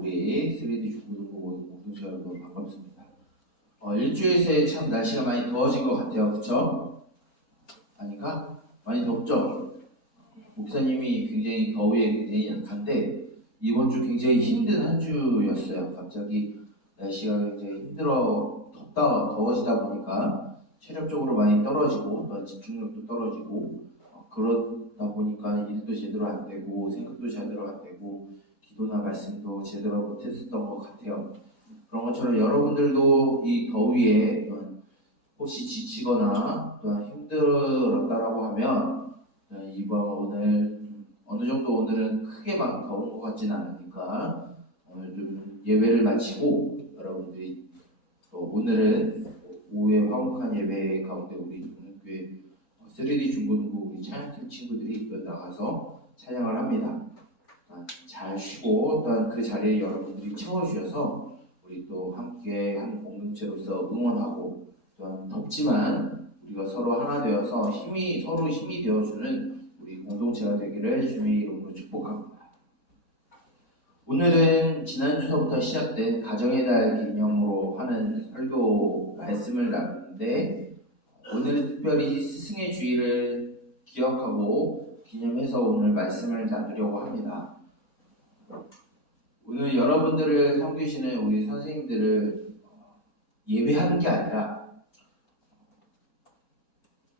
우리 3D 중고등부 공동체 여러분 반갑습니다. 일주일 새에 참 날씨가 많이 더워진 것 같아요. 그쵸? 아닌가? 많이 덥죠? 목사님이 굉장히 더위에 굉장히 약한데 이번 주 굉장히 힘든 한 주였어요. 갑자기 날씨가 굉장히 덥다 더워지다 보니까 체력적으로 많이 떨어지고 또 집중력도 떨어지고 그러다 보니까 일도 제대로 안 되고 생각도 제대로 안 되고 기도나 말씀도 제대로 못했었던 것 같아요. 그런 것처럼 여러분들도 이 더위에 혹시 지치거나 힘들었다라고 하면 이번 오늘 어느 정도 오늘은 크게 막 더운 것 같지는 않으니까 오늘 좀 예배를 마치고 여러분들이 또 오늘은 오후에 화목한 예배 가운데 우리 교회 3D 중고등부 우리 찬양팀 친구들이 나가서 찬양을 합니다. 잘 쉬고 또한 그 자리에 여러분들이 채워주셔서 우리 또 함께 한 공동체로서 응원하고 또한 덥지만 우리가 서로 하나 되어서 서로 힘이 되어주는 우리 공동체가 되기를 주님의 이름으로 축복합니다. 오늘은 지난주서부터 시작된 가정의 달 기념으로 하는 설교 말씀을 나누는데 오늘은 특별히 스승의 주일을 기억하고 기념해서 오늘 말씀을 나누려고 합니다. 오늘 여러분들을 섬기시는 우리 선생님들을 예배하는 게 아니라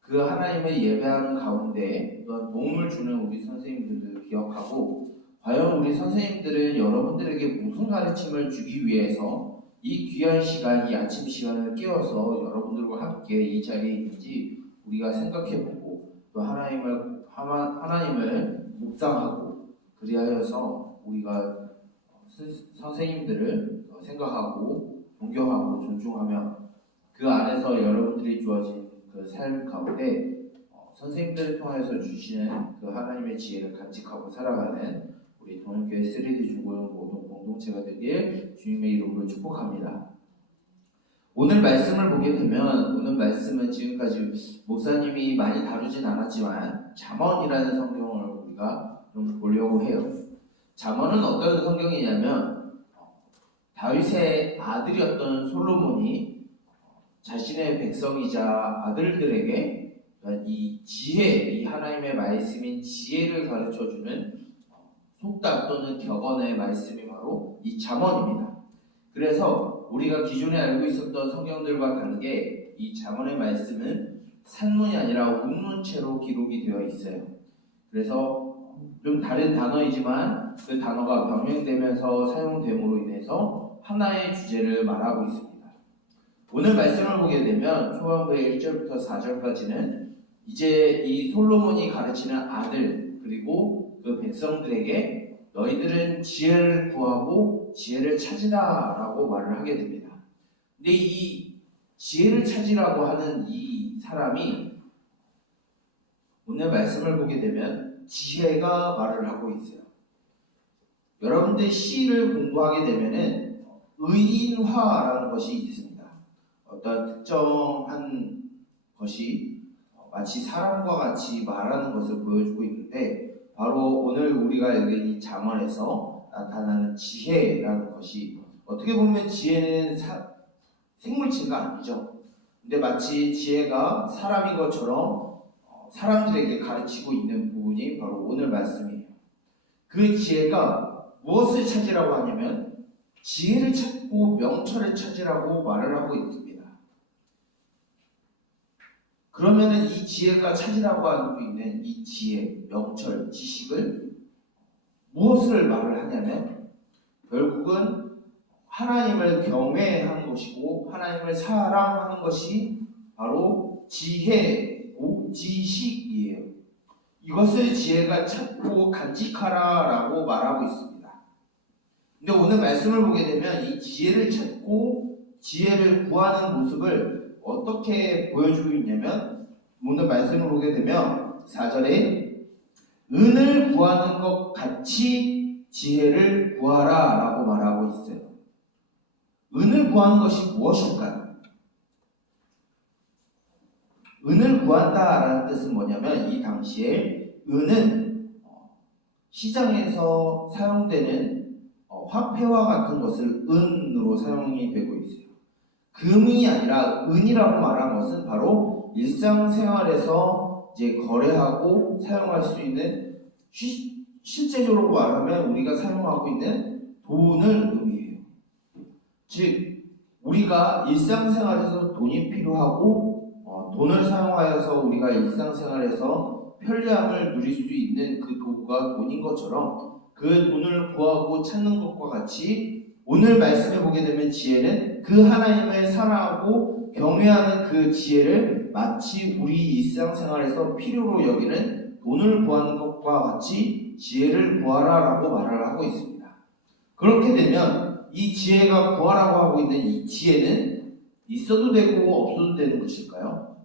그 하나님을 예배하는 가운데 또한 도움을 주는 우리 선생님들을 기억하고 과연 우리 선생님들은 여러분들에게 무슨 가르침을 주기 위해서 이 귀한 시간, 이 아침 시간을 깨워서 여러분들과 함께 이 자리에 있는지 우리가 생각해보고 또 하나님을 묵상하고 그리하여서 우리가 선생님들을 생각하고 존경하고 존중하며 그 안에서 여러분들이 주어진 그 삶 가운데 선생님들을 통해서 주시는 그 하나님의 지혜를 간직하고 살아가는 우리 동현교회 3D 중고등부 공동체가 되길 주님의 이름으로 축복합니다. 오늘 말씀을 보게 되면 오늘 말씀은 지금까지 목사님이 많이 다루진 않았지만 잠언이라는 성경을 우리가 좀 보려고 해요. 잠언은 어떤 성경이냐면 다윗의 아들이었던 솔로몬이 자신의 백성이자 아들들에게 이 지혜, 이 하나님의 말씀인 지혜를 가르쳐주는 속담 또는 격언의 말씀이 바로 이 잠언입니다. 그래서 우리가 기존에 알고 있었던 성경들과 다르게 이 잠언의 말씀은 산문이 아니라 운문체로 기록이 되어 있어요. 그래서 좀 다른 단어이지만 그 단어가 병행되면서 사용됨으로 인해서 하나의 주제를 말하고 있습니다. 오늘 말씀을 보게 되면 초반부의 1절부터 4절까지는 이제 이 솔로몬이 가르치는 아들 그리고 그 백성들에게 너희들은 지혜를 구하고 지혜를 찾으라 라고 말을 하게 됩니다. 근데 이 지혜를 찾으라고 하는 이 사람이 오늘 말씀을 보게 되면 지혜가 말을 하고 있어요. 여러분들 시를 공부하게 되면은 의인화라는 것이 있습니다. 어떤 특정한 것이 마치 사람과 같이 말하는 것을 보여주고 있는데 바로 오늘 우리가 읽은 이 잠언에서 나타나는 지혜라는 것이 어떻게 보면 지혜는 생물체가 아니죠. 근데 마치 지혜가 사람인 것처럼 사람들에게 가르치고 있는 부분이 바로 오늘 말씀이에요. 그 지혜가 무엇을 찾으라고 하냐면 지혜를 찾고 명철을 찾으라고 말을 하고 있습니다. 그러면은 이 지혜가 찾으라고 하고 있는 이 지혜, 명철, 지식을 무엇을 말을 하냐면 결국은 하나님을 경외하는 것이고 하나님을 사랑하는 것이 바로 지혜고 지식이에요. 이것을 지혜가 찾고 간직하라라고 말하고 있습니다. 근데 오늘 말씀을 보게 되면 이 지혜를 찾고 지혜를 구하는 모습을 어떻게 보여주고 있냐면 오늘 말씀을 보게 되면 4절에 은을 구하는 것 같이 지혜를 구하라 라고 말하고 있어요. 은을 구하는 것이 무엇일까요? 은을 구한다라는 뜻은 뭐냐면 이 당시에 은은 시장에서 사용되는 화폐와 같은 것을 은으로 사용이 되고 있어요. 금이 아니라 은이라고 말한 것은 바로 일상생활에서 이제 거래하고 사용할 수 있는 실제적으로 말하면 우리가 사용하고 있는 돈을 의미해요. 즉 우리가 일상생활에서 돈이 필요하고 돈을 사용하여서 우리가 일상생활에서 편리함을 누릴 수 있는 그 도구가 돈인 것처럼 그 돈을 구하고 찾는 것과 같이 오늘 말씀해 보게 되면 지혜는 그 하나님을 사랑하고 경외하는 그 지혜를 마치 우리 일상생활에서 필요로 여기는 돈을 구하는 것과 같이 지혜를 구하라라고 말을 하고 있습니다. 그렇게 되면 이 지혜가 구하라고 하고 있는 이 지혜는 있어도 되고 없어도 되는 것일까요?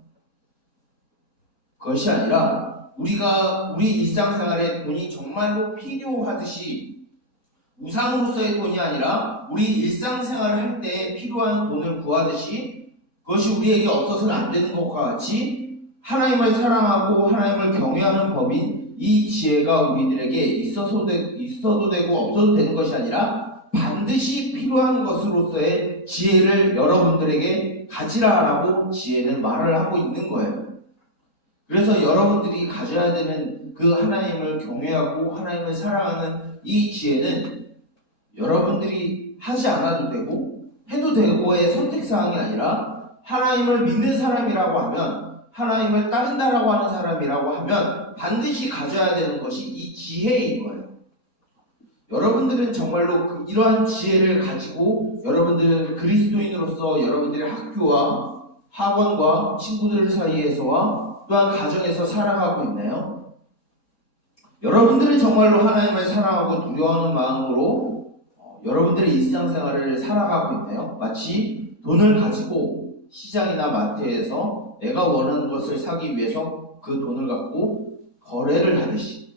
그것이 아니라 우리가 우리 일상생활에 돈이 정말로 필요하듯이 우상으로서의 돈이 아니라 우리 일상생활을 할 때 필요한 돈을 구하듯이 그것이 우리에게 없어서는 안 되는 것과 같이 하나님을 사랑하고 하나님을 경외하는 법인 이 지혜가 우리들에게 있어도 되고 없어도 되는 것이 아니라 반드시 필요한 것으로서의 지혜를 여러분들에게 가지라라고 지혜는 말을 하고 있는 거예요. 그래서 여러분들이 가져야 되는 그 하나님을 경외하고 하나님을 사랑하는 이 지혜는 여러분들이 하지 않아도 되고 해도 되고의 선택사항이 아니라 하나님을 믿는 사람이라고 하면 하나님을 따른다라고 하는 사람이라고 하면 반드시 가져야 되는 것이 이 지혜인 거예요. 여러분들은 정말로 이러한 지혜를 가지고 여러분들은 그리스도인으로서 여러분들의 학교와 학원과 친구들 사이에서와 또한 가정에서 살아가고 있나요? 여러분들은 정말로 하나님을 사랑하고 두려워하는 마음으로 여러분들의 일상생활을 살아가고 있나요? 마치 돈을 가지고 시장이나 마트에서 내가 원하는 것을 사기 위해서 그 돈을 갖고 거래를 하듯이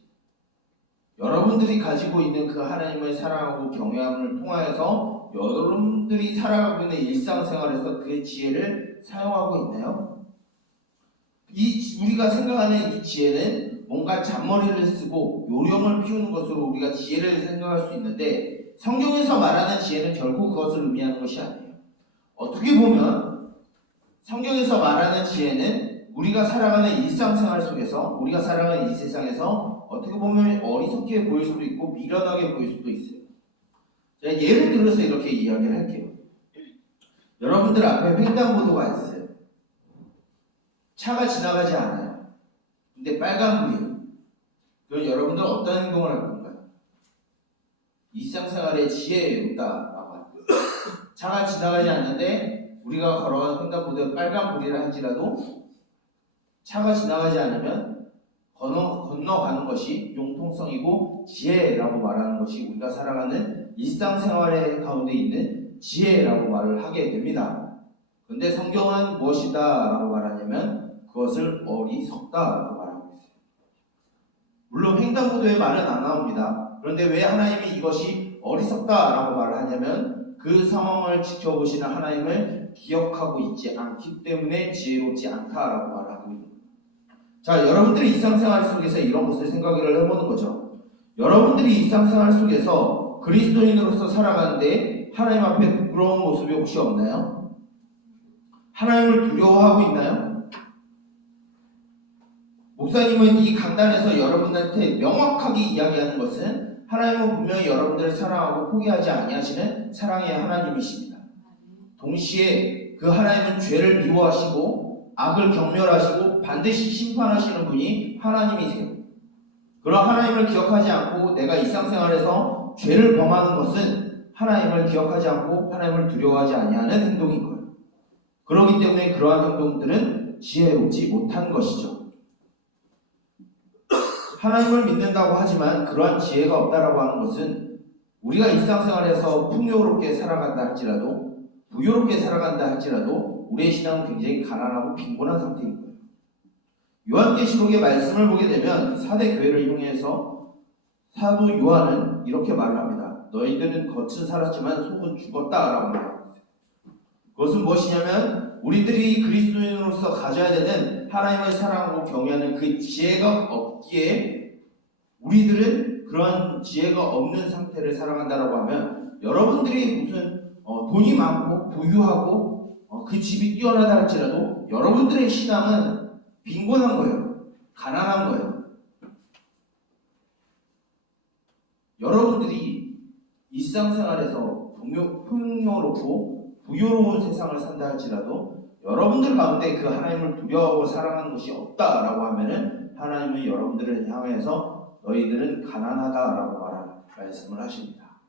여러분들이 가지고 있는 그 하나님을 사랑하고 경외함을 통하여서 여러분들이 살아가고 있는 일상생활에서 그 지혜를 사용하고 있나요? 우리가 생각하는 이 지혜는 뭔가 잔머리를 쓰고 요령을 피우는 것으로 우리가 지혜를 생각할 수 있는데 성경에서 말하는 지혜는 결코 그것을 의미하는 것이 아니에요. 어떻게 보면 성경에서 말하는 지혜는 우리가 살아가는 일상생활 속에서 우리가 살아가는 이 세상에서 어떻게 보면 어리석게 보일 수도 있고 미련하게 보일 수도 있어요. 제가 예를 들어서 이렇게 이야기를 할게요. 여러분들 앞에 횡단보도가 있어요. 차가 지나가지 않아요. 근데 빨간불이에요. 그럼 여러분들 어떤 행동을 할 건가요? 일상생활에 지혜에 있다라고 하죠. 차가 지나가지 않는데 우리가 걸어가는 횡단보도에 빨간불이라 할지라도 차가 지나가지 않으면 건너가는 것이 융통성이고 지혜라고 말하는 것이 우리가 살아가는 일상생활의 가운데 있는 지혜라고 말을 하게 됩니다. 그런데 성경은 무엇이다 라고 말하냐면 그것을 어리석다라고 말하고 있어요. 물론 횡단보도에 말은 안 나옵니다. 그런데 왜 하나님이 이것이 어리석다라고 말을 하냐면 그 상황을 지켜보시는 하나님을 기억하고 있지 않기 때문에 지혜롭지 않다라고 말을 하고 있는 거예요. 자, 여러분들이 일상생활 속에서 이런 것을 생각을 해보는 거죠. 여러분들이 일상생활 속에서 그리스도인으로서 살아가는데 하나님 앞에 부끄러운 모습이 혹시 없나요? 하나님을 두려워하고 있나요? 목사님은 이 강단에서 여러분들한테 명확하게 이야기하는 것은 하나님은 분명히 여러분들을 사랑하고 포기하지 아니하시는 사랑의 하나님이십니다. 동시에 그 하나님은 죄를 미워하시고 악을 경멸하시고 반드시 심판하시는 분이 하나님이세요. 그런 하나님을 기억하지 않고 내가 일상생활에서 죄를 범하는 것은 하나님을 기억하지 않고 하나님을 두려워하지 아니하는 행동인 거예요. 그렇기 때문에 그러한 행동들은 지혜롭지 못한 것이죠. 하나님을 믿는다고 하지만 그러한 지혜가 없다라고 하는 것은 우리가 일상생활에서 풍요롭게 살아간다 할지라도 부유롭게 살아간다 할지라도 우리의 신앙은 굉장히 가난하고 빈곤한 상태인 거예요. 요한계시록의 말씀을 보게 되면 4대 교회를 이용해서 사도 요한은 이렇게 말을 합니다. 너희들은 겉은 살았지만 속은 죽었다라고 말합니다. 그것은 무엇이냐면 우리들이 그리스도인으로서 가져야 되는 하나님을 사랑하고 경외하는 그 지혜가 없기에 우리들은 그런 지혜가 없는 상태를 살아간다라고 하면 여러분들이 무슨 돈이 많고 부유하고 그 집이 뛰어나다 할지라도 여러분들의 신앙은 빈곤한 거예요. 가난한 거예요. 여러분들이 일상생활에서 풍요롭고 부유로운 세상을 산다 할지라도 여러분들 가운데 그 하나님을 두려워하고 사랑하는 것이 없다라고 하면은 하나님은 여러분들을 향해서 너희들은 가난하다라고 말씀을 하십니다.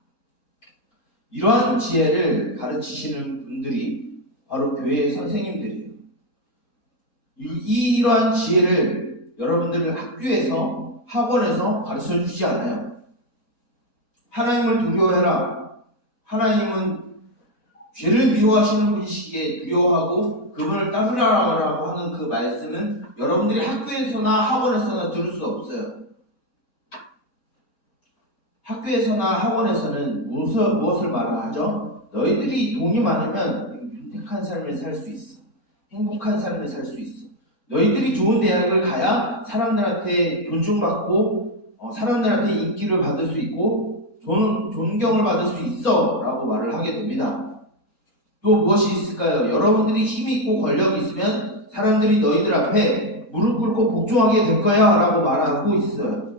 이러한 지혜를 가르치시는 분들이 바로 교회의 선생님들이에요. 이러한 지혜를 여러분들을 학교에서 학원에서 가르쳐 주지 않아요. 하나님을 두려워해라. 하나님은 죄를 미워하시는 분이시기에 두려워하고 그분을 따르라고 하는 그 말씀은 여러분들이 학교에서나 학원에서나 들을 수 없어요. 학교에서나 학원에서는 무엇을 말하죠? 너희들이 돈이 많으면 윤택한 삶을 살 수 있어. 행복한 삶을 살 수 있어. 너희들이 좋은 대학을 가야 사람들한테 존중받고 사람들한테 인기를 받을 수 있고 존경을 받을 수 있어 라고 말을 하게 됩니다. 또 무엇이 있을까요? 여러분들이 힘이 있고 권력이 있으면 사람들이 너희들 앞에 무릎 꿇고 복종하게 될 거야 라고 말하고 있어요.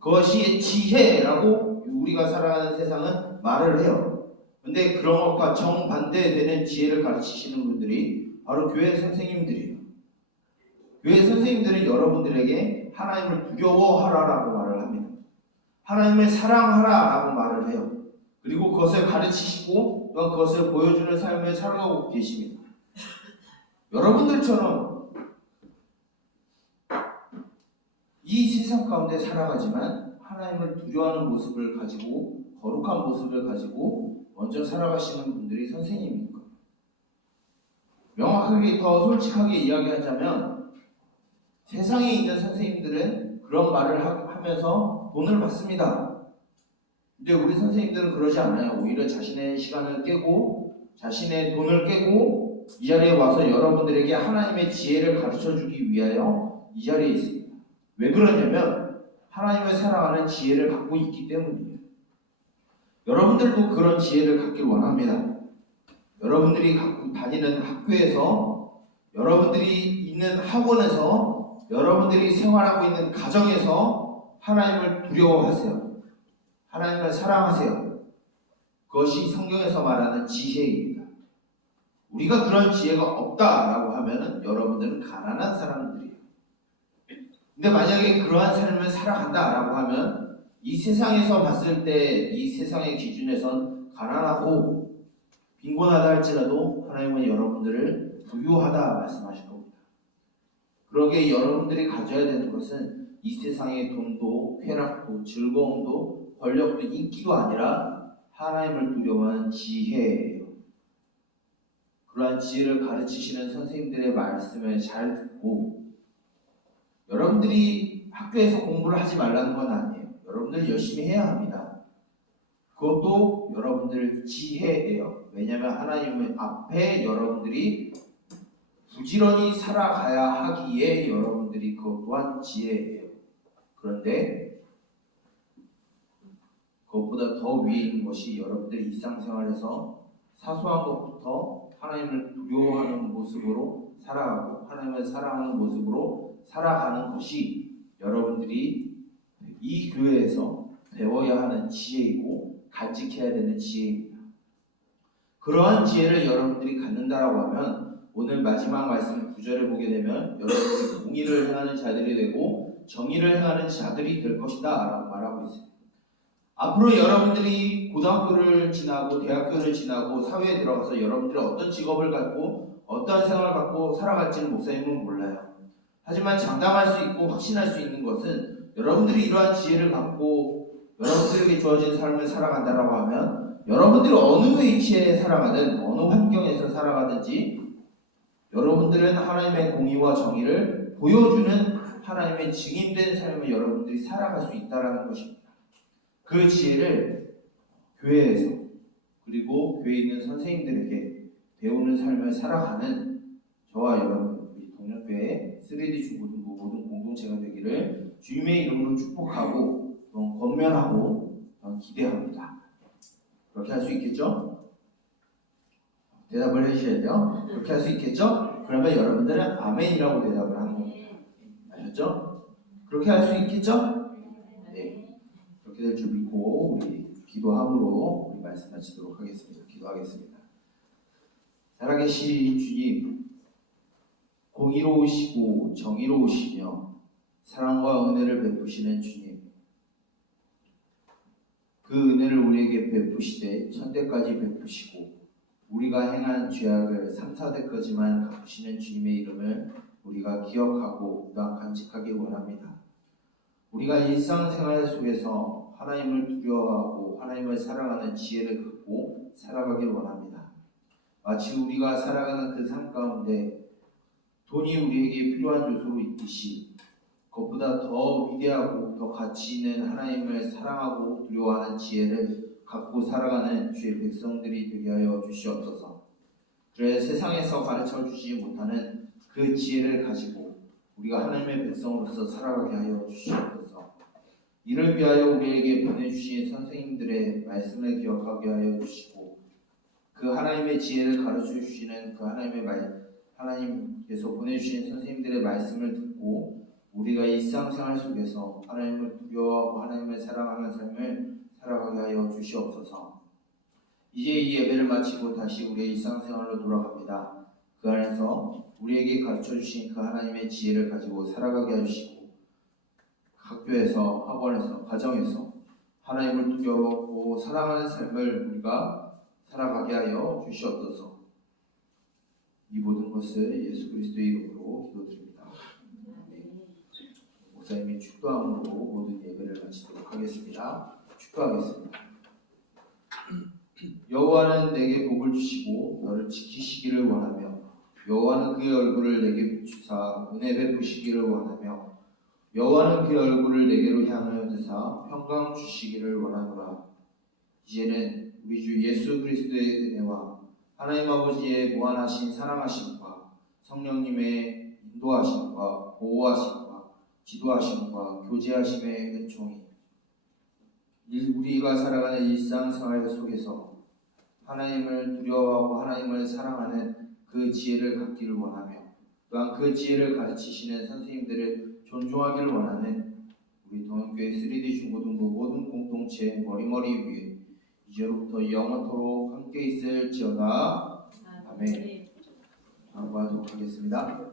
그것이 지혜라고 우리가 살아가는 세상은 말을 해요. 근데 그런 것과 정반대되는 지혜를 가르치시는 분들이 바로 교회 선생님들이에요. 교회 선생님들은 여러분들에게 하나님을 두려워하라라고 말을 합니다. 하나님을 사랑하라라고 말을 해요. 그리고 그것을 가르치시고 또 그것을 보여주는 삶을 살아가고 계십니다. 여러분들처럼 이 세상 가운데 살아가지만 하나님을 두려워하는 모습을 가지고 거룩한 모습을 가지고 먼저 살아가시는 분들이 선생님입니다. 명확하게 더 솔직하게 이야기하자면 세상에 있는 선생님들은 그런 말을 하면서 돈을 받습니다. 근데 우리 선생님들은 그러지 않아요. 오히려 자신의 시간을 깨고 자신의 돈을 깨고 이 자리에 와서 여러분들에게 하나님의 지혜를 가르쳐주기 위하여 이 자리에 있습니다. 왜 그러냐면 하나님을 사랑하는 지혜를 갖고 있기 때문이에요. 여러분들도 그런 지혜를 갖길 원합니다. 여러분들이 갖고 다니는 학교에서, 여러분들이 있는 학원에서, 여러분들이 생활하고 있는 가정에서 하나님을 두려워하세요. 하나님을 사랑하세요. 그것이 성경에서 말하는 지혜입니다. 우리가 그런 지혜가 없다라고 하면 여러분들은 가난한 사람들이에요. 근데 만약에 그러한 삶을 살아간다라고 하면 이 세상에서 봤을 때 이 세상의 기준에선 가난하고 빈곤하다 할지라도 하나님은 여러분들을 부유하다 말씀하실 겁니다. 그러기에 여러분들이 가져야 되는 것은 이 세상의 돈도 쾌락도 즐거움도 권력도 인기도 아니라 하나님을 두려워하는 지혜예요. 그러한 지혜를 가르치시는 선생님들의 말씀을 잘 듣고 여러분들이 학교에서 공부를 하지 말라는 건 아니에요. 여러분들이 열심히 해야 합니다. 그것도 여러분들 지혜예요. 왜냐하면 하나님 앞에 여러분들이 부지런히 살아가야 하기에 여러분들이 그것 또한 지혜예요. 그런데 그것보다 더 위에 있는 것이 여러분들이 일상생활에서 사소한 것부터 하나님을 두려워하는 모습으로 살아가고 하나님을 사랑하는 모습으로 살아가는 것이 여러분들이 이 교회에서 배워야 하는 지혜이고 간직해야 되는 지혜입니다. 그러한 지혜를 여러분들이 갖는다라고 하면 오늘 마지막 말씀 9절을 보게 되면 여러분들이 공의를 행하는 자들이 되고 정의를 행하는 자들이 될 것이다 라고 말하고 있습니다. 앞으로 여러분들이 고등학교를 지나고 대학교를 지나고 사회에 들어가서 여러분들이 어떤 직업을 갖고 어떤 생활을 갖고 살아갈지는 목사님은 몰라요. 하지만 장담할 수 있고 확신할 수 있는 것은 여러분들이 이러한 지혜를 갖고 여러분들에게 주어진 삶을 살아간다라고 하면 여러분들이 어느 위치에 살아가든 어느 환경에서 살아가든지 여러분들은 하나님의 공의와 정의를 보여주는 하나님의 증인된 삶을 여러분들이 살아갈 수 있다는 것입니다. 그 지혜를 교회에서 그리고 교회에 있는 선생님들에게 배우는 삶을 살아가는 저와 여러분 우리 동력교회 3D 중고등부 모든 공동체가 되기를 주님의 이름으로 축복하고 권면하고 기대합니다. 그렇게 할 수 있겠죠? 대답을 해주셔야 돼요. 그렇게 할 수 있겠죠? 그러면 여러분들은 아멘이라고 대답을 하는 겁니다. 아셨죠? 그렇게 할 수 있겠죠? 네. 그렇게 될 줄 믿고 우리 기도함으로 우리 말씀 마치도록 하겠습니다. 기도하겠습니다. 살아계신 주님, 공의로우시고 정의로우시며 사랑과 은혜를 베푸시는 주님, 그 은혜를 우리에게 베푸시되 천대까지 베푸시고 우리가 행한 죄악을 3, 4대까지만 갚으시는 주님의 이름을 우리가 기억하고 또한 간직하기 원합니다. 우리가 일상생활 속에서 하나님을 두려워하고 하나님을 사랑하는 지혜를 갖고 살아가길 원합니다. 마치 우리가 살아가는 그 삶 가운데 돈이 우리에게 필요한 요소로 있듯이 그것보다 더 위대하고 더 가치 있는 하나님을 사랑하고 두려워하는 지혜를 갖고 살아가는 주의 백성들이 되게 하여 주시옵소서. 그래 세상에서 가르쳐 주지 못하는 그 지혜를 가지고 우리가 하나님의 백성으로서 살아가게 하여 주시옵소서. 이를 위하여 우리에게 보내주신 선생님들의 말씀을 기억하게 하여 주시고 그 하나님의 지혜를 가르쳐 주시는 그 하나님께서 보내주신 선생님들의 말씀을 듣고 우리가 일상생활 속에서 하나님을 두려워하고 하나님을 사랑하는 삶을 살아가게 하여 주시옵소서. 이제 이 예배를 마치고 다시 우리의 일상생활로 돌아갑니다. 그 안에서 우리에게 가르쳐주신 그 하나님의 지혜를 가지고 살아가게 해주시고 학교에서, 학원에서, 가정에서 하나님을 두려워하고 사랑하는 삶을 우리가 살아가게 하여 주시옵소서. 이 모든 것을 예수 그리스도의 이름으로 기도드립니다. 목사님이 축도함으로 모든 예배를 마치도록 하겠습니다. 축도하겠습니다. 여호와는 내게 복을 주시고 너를 지키시기를 원하며 여호와는 그의 얼굴을 내게 비추사 은혜 베푸시기를 원하며 여호와는 그의 얼굴을 내게로 향하여 드사 평강 주시기를 원하노라. 이제는 우리 주 예수 그리스도의 은혜와 하나님 아버지의 무한하신 사랑하심과 성령님의 인도하심과 보호하심과 지도하심과 교제하심의 은총이 우리가 살아가는 일상생활 속에서 하나님을 두려워하고 하나님을 사랑하는 그 지혜를 갖기를 원하며 또한 그 지혜를 가르치시는 선생님들을 존중하기를 원하는 우리 동원교회 3D 중고등부 모든 공동체 머리머리 위에 이제로부터 영원토록 함께 있을지어다. 아멘. 기도하도록 하겠습니다.